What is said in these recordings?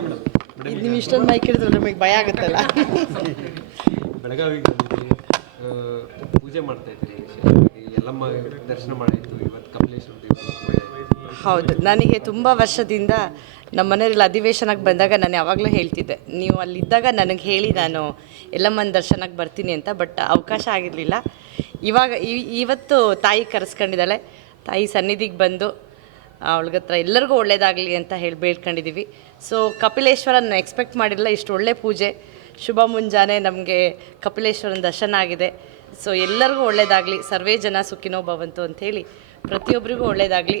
Okay madam. ಇದು ನೀವು ಇಷ್ಟೊಂದು ಮೈಕ್ ಹಿಡಿದ್ರೆ ನಮಗೆ ಭಯ ಆಗುತ್ತಲ್ಲ. ಬೆಳಗಾವಿಗೆ ಬಂದಿದ್ದೀವಿ, ಪೂಜೆ ಮಾಡ್ತಾ ಇದ್ದೀವಿ. ಎಲ್ಲಮ್ಮ ದರ್ಶನ ಮಾಡಿತ್ತು ಇವತ್ತು ಕಪಿಲೇಶ್ವರ ದೇವಸ್ಥಾನ. ಹೌದು, ನನಗೆ ತುಂಬ ವರ್ಷದಿಂದ ನಮ್ಮ ಮನೆಯಲ್ಲಿ ಅಧಿವೇಶನಕ್ಕೆ ಬಂದಾಗ ನಾನು ಯಾವಾಗಲೂ ಹೇಳ್ತಿದ್ದೆ, ನೀವು ಅಲ್ಲಿದ್ದಾಗ ನನಗೆ ಹೇಳಿ ನಾನು ಎಲ್ಲಮ್ಮನ ದರ್ಶನಕ್ಕೆ ಬರ್ತೀನಿ ಅಂತ. ಬಟ್ ಅವಕಾಶ ಆಗಿರಲಿಲ್ಲ. ಇವತ್ತು ತಾಯಿ ಕರೆಸ್ಕೊಂಡಿದ್ದಾಳೆ. ತಾಯಿ ಸನ್ನಿಧಿಗೆ ಬಂದು ಅವಳಿಗತ್ರ ಎಲ್ಲರಿಗೂ ಒಳ್ಳೇದಾಗಲಿ ಅಂತ ಹೇಳಿ ಬೇಡ್ಕೊಂಡಿದ್ದೀವಿ. ಸೊ ಕಪಿಲೇಶ್ವರನ ಎಕ್ಸ್ಪೆಕ್ಟ್ ಮಾಡಿರಲಿಲ್ಲ, ಇಷ್ಟು ಒಳ್ಳೆ ಪೂಜೆ ಶುಭ ಮುಂಜಾನೆ ನಮಗೆ ಕಪಿಲೇಶ್ವರನ ದರ್ಶನ ಆಗಿದೆ. ಸೊ ಎಲ್ಲರಿಗೂ ಒಳ್ಳೇದಾಗಲಿ, ಸರ್ವೇ ಜನ ಸುಖಿನೋ ಭವಂತು ಅಂಥೇಳಿ ಪ್ರತಿಯೊಬ್ಬರಿಗೂ ಒಳ್ಳೇದಾಗಲಿ,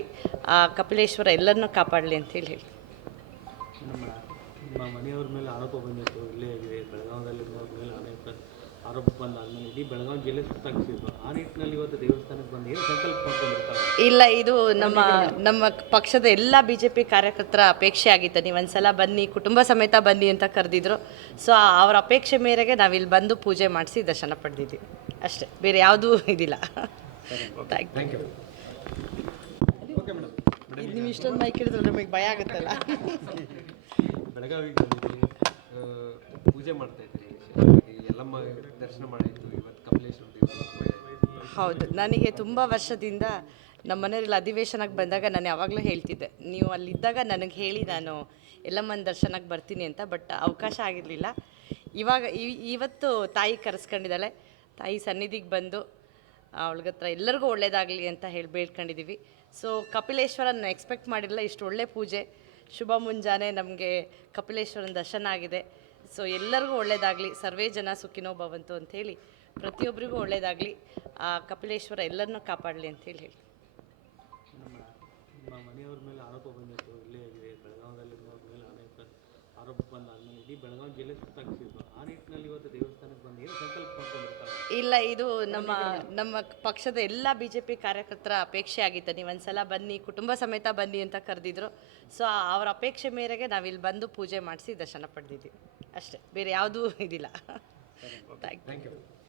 ಆ ಕಪಿಲೇಶ್ವರ ಎಲ್ಲರನ್ನೂ ಕಾಪಾಡಲಿ ಅಂಥೇಳಿ ಹೇಳಿ. ನಮ್ಮ ಮನೆಯವ್ರ ಮೇಲೆ ಆರೋಪ ಬಂದಿತ್ತು, ಇಲ್ಲೇ ಆಗಿದೆ ಬೆಳಗಾವದಲ್ಲಿ ಮೇಲೆ ಅನೇಕ ಆರೋಪ ಬಂದಾದ್ಮೇಲೆ ಇಡೀ ಬೆಳಗಾವಿ ಜಿಲ್ಲೆ ಸುತ್ತಾಗಿಸಿದ್ರು. ಆ ನಿಟ್ಟಿನಲ್ಲಿ ಇವತ್ತು ದೇವಸ್ಥಾನಕ್ಕೆ ಬಂದು ಏನು ಸಂಕಲ್ಪ ಮಾಡ್ಕೊಂಡಿರ್ತಾರೆ? ಇಲ್ಲ, ಇದು ನಮ್ಮ ಪಕ್ಷದ ಎಲ್ಲ BJP ಕಾರ್ಯಕರ್ತರ ಅಪೇಕ್ಷೆ ಆಗಿತ್ತು. ನೀವು ಒಂದ್ಸಲ ಬನ್ನಿ, ಕುಟುಂಬ ಸಮೇತ ಬನ್ನಿ ಅಂತ ಕರೆದಿದ್ರು. ಸೊ ಅವ್ರ ಅಪೇಕ್ಷೆ ಮೇರೆಗೆ ನಾವಿಲ್ಲಿ ಬಂದು ಪೂಜೆ ಮಾಡಿಸಿ ದರ್ಶನ ಪಡೆದಿದ್ದೀವಿ ಅಷ್ಟೇ, ಬೇರೆ ಯಾವುದೂ ಇದಿಲ್ಲ. Thank you. Okay madam. ಇದು ನೀವು ಇಷ್ಟೊಂದು ಮೈಕ್ ಹಿಡಿದ್ರೆ ನಮಗೆ ಭಯ ಆಗುತ್ತಲ್ಲ. ಬೆಳಗಾವಿಗೆ ಬಂದಿದ್ದೀವಿ, ಪೂಜೆ ಮಾಡ್ತಾ ಇದ್ದೀವಿ. ಎಲ್ಲಮ್ಮ ದರ್ಶನ ಮಾಡಿತ್ತು ಇವತ್ತು ಕಪಿಲೇಶ್ವರ ದೇವಸ್ಥಾನ. ಹೌದು, ನನಗೆ ತುಂಬ ವರ್ಷದಿಂದ ನಮ್ಮ ಮನೆಯಲ್ಲಿ ಅಧಿವೇಶನಕ್ಕೆ ಬಂದಾಗ ನಾನು ಯಾವಾಗಲೂ ಹೇಳ್ತಿದ್ದೆ, ನೀವು ಅಲ್ಲಿದ್ದಾಗ ನನಗೆ ಹೇಳಿ ನಾನು ಎಲ್ಲಮ್ಮನ ದರ್ಶನಕ್ಕೆ ಬರ್ತೀನಿ ಅಂತ. ಬಟ್ ಅವಕಾಶ ಆಗಿರಲಿಲ್ಲ. ಇವತ್ತು ತಾಯಿ ಕರೆಸ್ಕೊಂಡಿದ್ದಾಳೆ. ತಾಯಿ ಸನ್ನಿಧಿಗೆ ಬಂದು ಅವಳಿಗತ್ರ ಎಲ್ಲರಿಗೂ ಒಳ್ಳೇದಾಗಲಿ ಅಂತ ಹೇಳಿ ಬೇಡ್ಕೊಂಡಿದ್ದೀವಿ. ಸೊ ಕಪಿಲೇಶ್ವರನ ಎಕ್ಸ್ಪೆಕ್ಟ್ ಮಾಡಿರಲಿಲ್ಲ, ಇಷ್ಟು ಒಳ್ಳೆ ಪೂಜೆ ಶುಭ ಮುಂಜಾನೆ ನಮಗೆ ಕಪಿಲೇಶ್ವರನ ದರ್ಶನ ಆಗಿದೆ. ಸೊ ಎಲ್ಲರಿಗೂ ಒಳ್ಳೇದಾಗಲಿ, ಸರ್ವೇ ಜನ ಸುಖಿನೋ ಭವಂತು ಅಂಥೇಳಿ ಪ್ರತಿಯೊಬ್ಬರಿಗೂ ಒಳ್ಳೇದಾಗಲಿ, ಆ ಕಪಿಲೇಶ್ವರ ಎಲ್ಲರನ್ನೂ ಕಾಪಾಡಲಿ ಅಂಥೇಳಿ ಹೇಳಿ. ನಮ್ಮ ಮನೆಯವ್ರ ಮೇಲೆ ಆರೋಪ ಬಂದಿತ್ತು, ಇಲ್ಲೇ ಆಗಿದೆ ಬೆಳಗಾವದಲ್ಲಿ ಮೇಲೆ ಅನೇಕ ಆರೋಪ ಬಂದಾದ್ಮೇಲೆ ಇಡೀ ಬೆಳಗಾವಿ ಜಿಲ್ಲೆ ಸುತ್ತಾಗಿಸಿದ್ರು. ಆ ನಿಟ್ಟಿನಲ್ಲಿ ಇವತ್ತು ದೇವಸ್ಥಾನಕ್ಕೆ ಬಂದು ಏನು ಸಂಕಲ್ಪ ಮಾಡ್ಕೊಂಡಿರ್ತಾರೆ? ಇಲ್ಲ, ಇದು ನಮ್ಮ ಪಕ್ಷದ ಎಲ್ಲ BJP ಕಾರ್ಯಕರ್ತರ ಅಪೇಕ್ಷೆ ಆಗಿತ್ತು. ನೀವು ಒಂದ್ಸಲ ಬನ್ನಿ, ಕುಟುಂಬ ಸಮೇತ ಬನ್ನಿ ಅಂತ ಕರೆದಿದ್ರು. ಸೊ ಅವ್ರ ಅಪೇಕ್ಷೆ ಮೇರೆಗೆ ನಾವಿಲ್ಲಿ ಬಂದು ಪೂಜೆ ಮಾಡಿಸಿ ದರ್ಶನ ಪಡೆದಿದ್ದೀವಿ ಅಷ್ಟೇ, ಬೇರೆ ಯಾವುದೂ ಇದಿಲ್ಲ. Thank you.